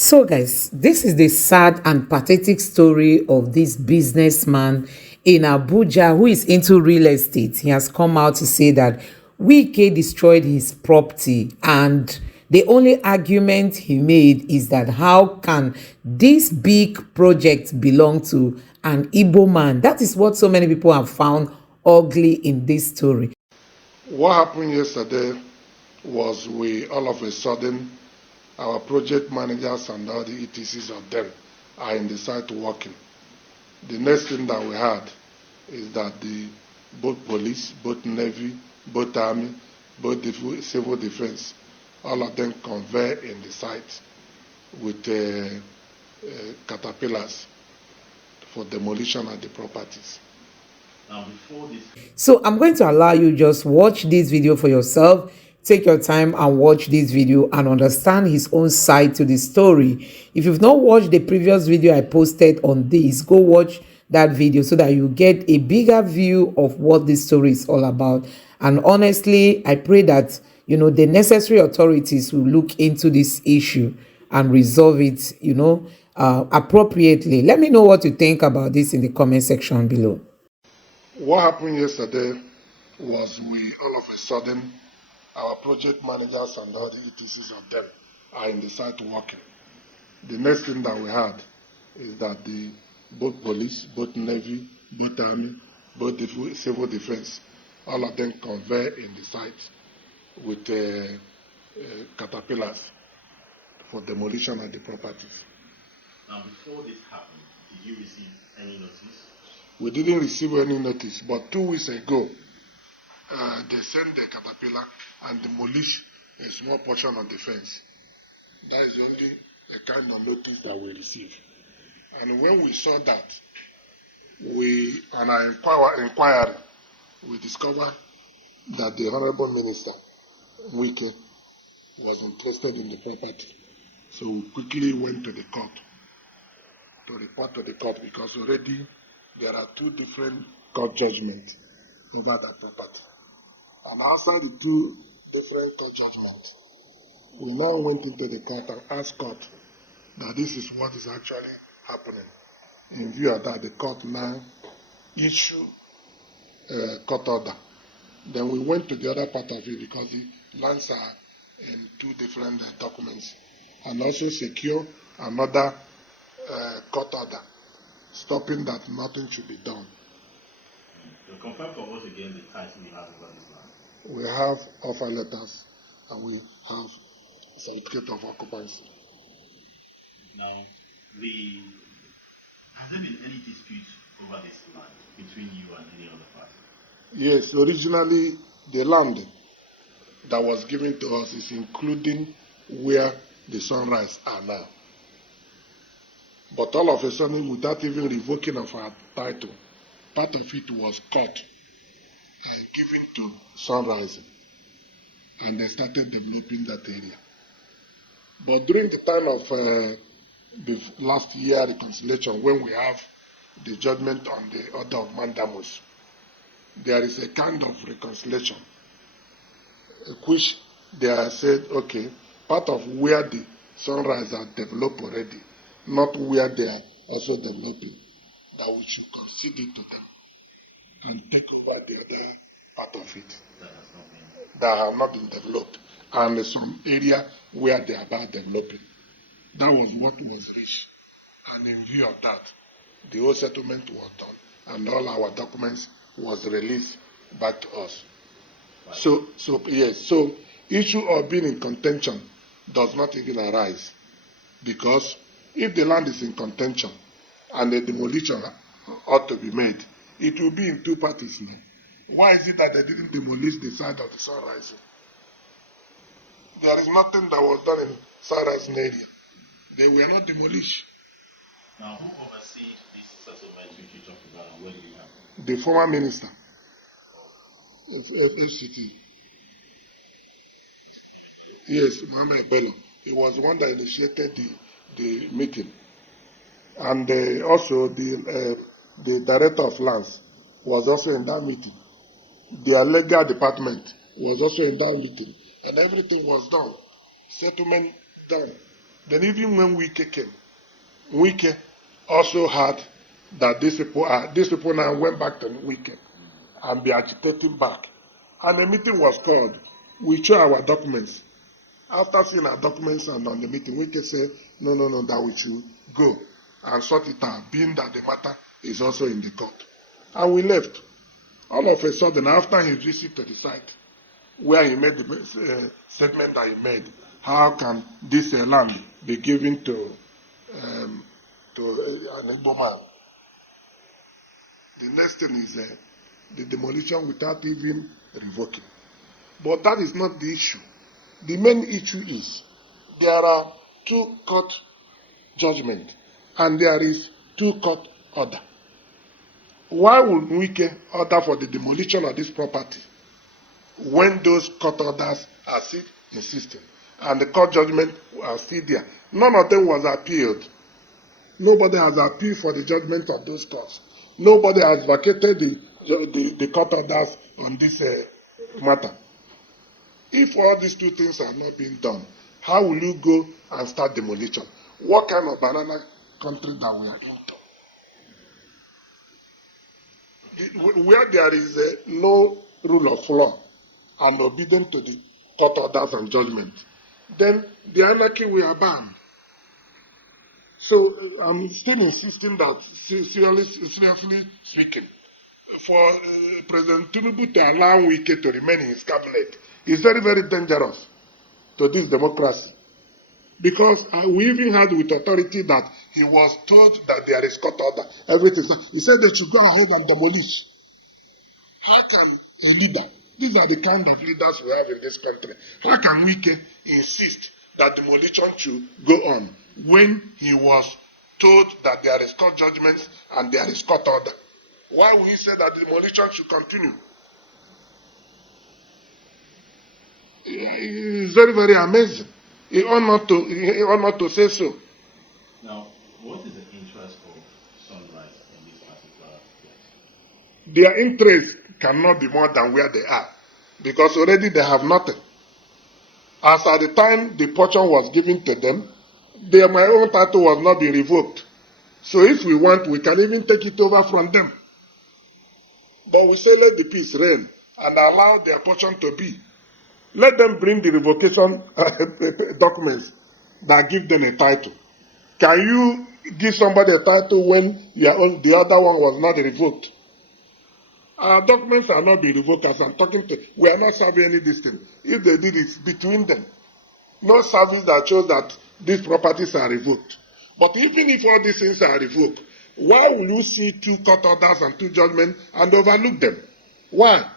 So, guys, this is the sad and pathetic story of this businessman in Abuja who is into real estate. He has come out to say that Wike destroyed his property, and the only argument he made is that how can this big project belong to an Igbo man? That is what so many people have found ugly in this story. What happened yesterday was we all of a sudden, our project managers and all the ETCs of them are in the site working. The next thing that we had is that both police, both navy, both army, both the civil defense, all of them converge in the site with caterpillars for demolition of the properties. Now, before this, so I'm going to allow you just watch this video for yourself. Take your time and watch this video and understand his own side to the story. If you've not watched the previous video I posted on this, go watch that video so that you get a bigger view of what this story is all about. And honestly, I pray that the necessary authorities will look into this issue and resolve it appropriately. Let me know what you think about this in the comment section below. What happened yesterday was we all of a sudden, our project managers and all the ETCs of them are in the site working. The next thing that we had is that both police, both navy, both army, both the civil defense, all of them converge in the site with caterpillars for demolition of the properties. Now, before this happened, did you receive any notice? We didn't receive any notice, but 2 weeks ago, they sent the caterpillar and demolish a small portion of the fence. That is only the kind of notice that we received. And when we saw that, on our inquiry, we discovered that the Honorable Minister, Wike, was interested in the property. So we quickly went to the court to report to the court because already there are 2 different court judgments over that property. And outside the 2 different court judgments, we now went into the court and asked court that this is what is actually happening. In view of that, the court now issued a court order. Then we went to the other part of it because the lands are in 2 different documents, and also secure another court order stopping that nothing should be done. Confirm for us again the title we have over this land. We have offer letters and we have certificate of occupancy. Now, has there been any dispute over this land between you and any other party? Yes, originally the land that was given to us is including where the sunrise are now. But all of a sudden, without even revoking of our title, part of it was cut and given to Sunrise, and they started developing that area. But during the time of the last year reconciliation, when we have the judgment on the order of mandamus, there is a kind of reconciliation, which they have said, okay, part of where the Sunrise are developed already, not where they are also developing, that we should concede it to them and take over the other part of it that have not been developed, and some area where they are about developing. That was what was reached, and in view of that, the whole settlement was done, and all our documents was released back to us. Right. So issue of being in contention does not even arise, because if the land is in contention and a demolition ought to be made, it will be in 2 parties now. Why is it that they didn't demolish the side of the Sunrise? There is nothing that was done in Sunrise area. They were not demolished. Now, who oversees this settlement which you talked about, and where did it happen? The former minister, FCT. Yes, Mohammed Bello. He was the one that initiated the meeting. And also the director of lands was also in that meeting. Their legal department was also in that meeting. And everything was done. Settlement done. Then even when Wike came, Wike also had that these people now went back to Wike and be agitating back. And a meeting was called. We show our documents. After seeing our documents and on the meeting, Wike said, no, that we should go and sort it out, being that the matter is also in the court. And we left. All of a sudden, after he visited to the site, where he made the statement that he made, how can this land be given to an Igbo man? The next thing is the demolition without even revoking. But that is not the issue. The main issue is there are 2 court judgments and there is 2 court order. Why would Wike order for the demolition of this property when those court orders are still insisting and the court judgment are still there? None of them was appealed. Nobody has appealed for the judgment of those courts. Nobody has vacated the court orders on this matter. If all these 2 things are not being done, how will you go and start demolition? What kind of banana country that we are into? Where there is no rule of law and obedience to the court orders and judgment, then the anarchy will abound. So I'm still insisting that, seriously speaking, for President Tinubu to allow Wike to remain in his cabinet is very, very dangerous to this democracy. Because we even had with authority that he was told that there is court order, everything. He said they should go ahead and demolish. How can a leader, these are the kind of leaders we have in this country, how can Wike insist that demolition should go on when he was told that there is court judgments and there is court order? Why would he say that demolition should continue? It's very, very amazing. He ought not to say so. Now, what is the interest of Sunrise in this particular case? Their interest cannot be more than where they are, because already they have nothing. As at the time the portion was given to them, my own title was not being revoked. So if we want, we can even take it over from them. But we say let the peace reign and allow their portion to be. Let them bring the revocation documents that give them a title. Can you give somebody a title when the other one was not revoked? Our documents are not being revoked as I'm talking to. We are not serving any distance. If they did it, between them. No service that shows that these properties are revoked. But even if all these things are revoked, why will you see 2 court orders and 2 judgments and overlook them? Why?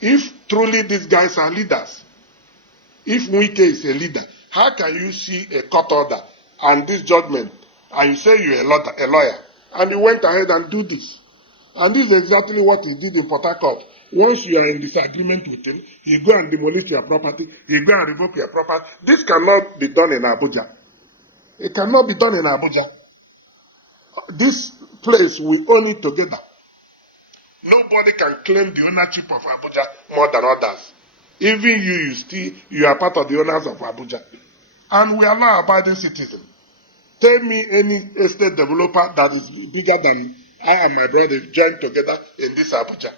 If truly these guys are leaders, if Wike is a leader, how can you see a court order and this judgment and you say you're a lawyer and you went ahead and do this? And this is exactly what he did in Port Harcourt. Once you are in disagreement with him, he go and demolish your property, he go and revoke your property. This cannot be done in Abuja. It cannot be done in Abuja. This place, we own it together. Nobody can claim the ownership of Abuja more than others. Even you are part of the owners of Abuja. And we are law-abiding citizens. Tell me any estate developer that is bigger than I and my brother joined together in this Abuja.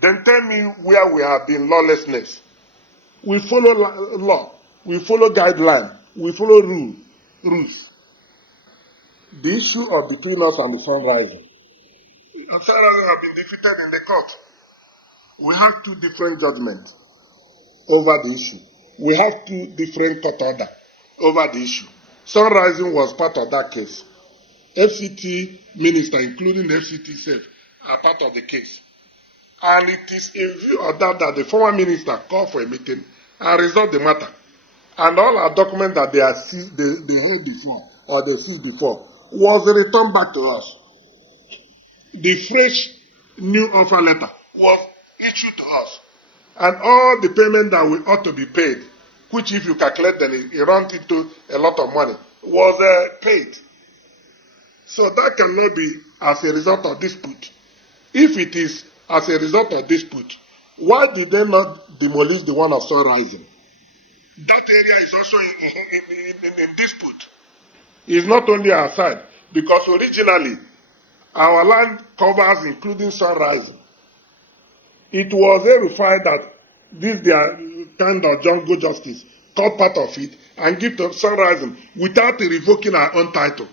Then tell me where we have been lawlessness. We follow law. We follow guidelines. We follow rules. The issue of between us and the sunrise have been defeated in the court. We have 2 different judgments over the issue. We have 2 different court orders over the issue. Sunrising was part of that case. FCT minister, including the FCT itself, are part of the case. And it is in view of that the former minister called for a meeting and resolved the matter. And all our documents that they had before or they seized before was returned back to us. The fresh new offer letter was issued to us. And all the payment that we ought to be paid, which if you calculate then it runs into a lot of money, was paid. So that cannot be as a result of dispute. If it is as a result of dispute, Why did they not demolish the one of Sunrising? That area is also in dispute. It's not only our side, because originally our land covers, including Sunrising. It was verified that this their kind of jungle justice cut part of it and give to Sunrising without revoking our own title.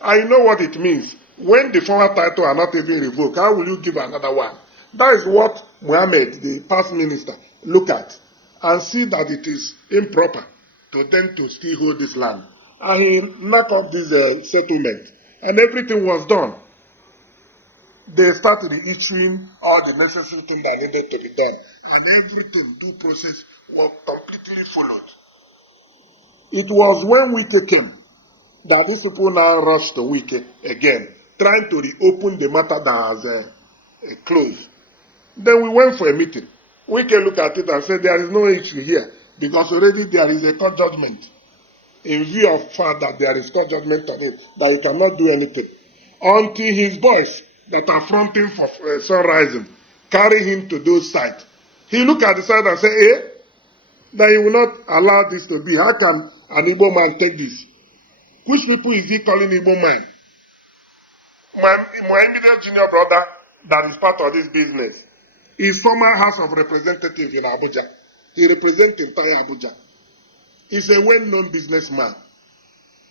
I know what it means. When the former title are not even revoked, how will you give another one? That is what Mohammed, the past minister, look at and see that it is improper to them to still hold this land. And he knocked up this settlement, and everything was done. They started issuing all the necessary things that needed to be done, and everything, due process, was completely followed. It was when Wike came that these people now rushed to Wike again, trying to reopen the matter that has closed. Then we went for a meeting. Wike looked at it and said there is no issue here because already there is a court judgment. In view of the fact that there is court judgment on it, that he cannot do anything. Until his boys that are fronting for Sunrising carry him to those sites. He looked at the side and said, that he will not allow this to be. How can an Igbo man take this? Which people is he calling Igbo man? My immediate junior brother that is part of this business is former House of Representatives in Abuja. He represents entire Abuja. He's a well-known businessman.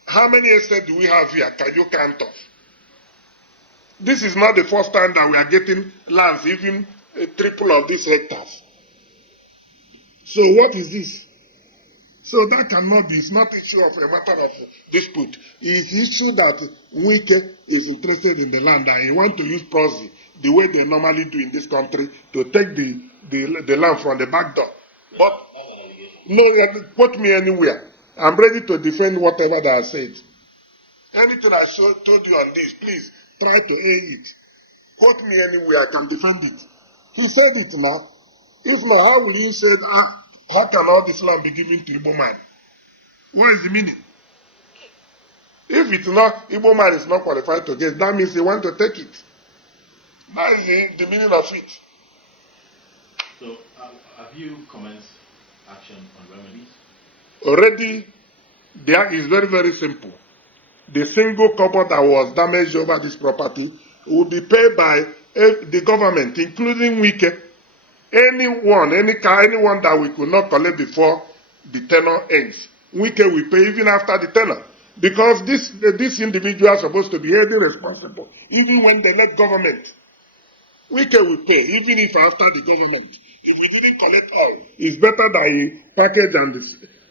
How many estates do we have here? Can you count off? This is not the first time that we are getting lands, even a triple of these hectares. So what is this? So that cannot be. It's not issue of a matter of dispute. It's issue that Wike is interested in the land and he wants to use proxy the way they normally do in this country to take the land from the back door. But no, put me anywhere. I'm ready to defend whatever that I said. Anything I told you on this, please try to aid it. Put me anywhere, I can defend it. He said it now. If not, how will you say, how can all this land be given to Igbo man? What is the meaning? If it's not, Igbo man is not qualified to get, that means he want to take it. That is the meaning of it. So, have you commenced action on remedies? Already, there is very, very simple. The single couple that was damaged over this property will be paid by the government, including Wike. Anyone that we could not collect before the tenure ends, Wike will pay even after the tenure. Because this individual are supposed to be held responsible, even when they let government. Wike will pay, even if after the government. If we didn't collect all, it's better that he package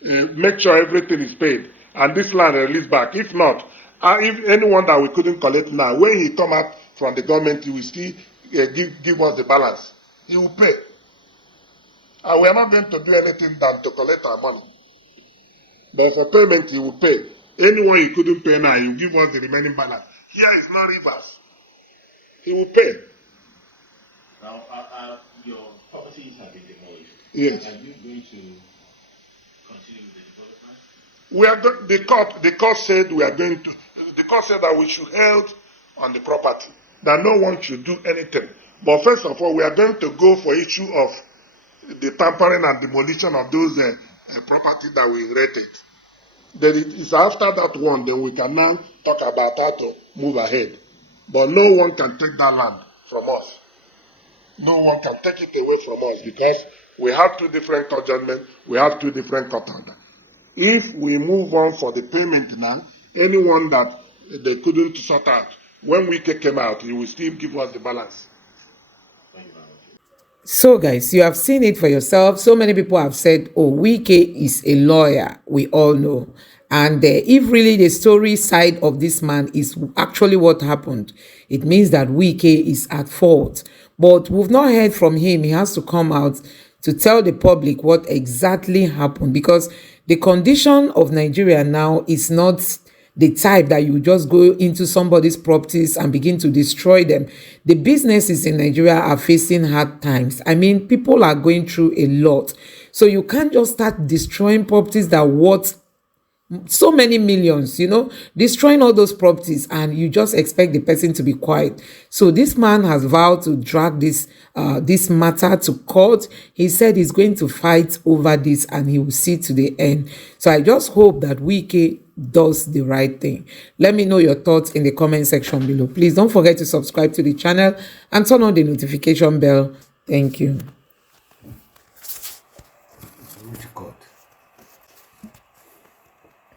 and make sure everything is paid and this land released back. If not, if anyone that we couldn't collect now, when he come out from the government, he will still give us the balance. He will pay. And we are not going to do anything than to collect our money. But for payment, he will pay. Anyone he couldn't pay now, he will give us the remaining balance. Here is not reverse. He will pay. Now, your properties have been demolished. Yes. Are you going to continue with the development? The court said we are going to. The court said that we should hold on the property, that no one should do anything. But first of all, we are going to go for issue of the tampering and demolition of those property that we inherited. Then it is after that one, then we can now talk about how to move ahead. But no one can take that land from us. No one can take it away from us because we have two different court judgments, we have two different court orders. If we move on for the payment now, anyone that they couldn't sort out, when we came out, he will still give us the balance. So guys, you have seen it for yourself. So many people have said, oh, Wike is a lawyer. We all know. And if really the story side of this man is actually what happened, it means that Wike is at fault. But we've not heard from him. He has to come out to tell the public what exactly happened, because the condition of Nigeria now is not the type that you just go into somebody's properties and begin to destroy them. The businesses in Nigeria are facing hard times. I mean, people are going through a lot. So you can't just start destroying properties that worth so many millions, destroying all those properties, and you just expect the person to be quiet. So this man has vowed to drag this matter to court. He said he's going to fight over this and he will see to the end. So I just hope that Wike does the right thing. Let me know your thoughts in the comment section below. Please don't forget to subscribe to the channel and turn on the notification bell. Thank you.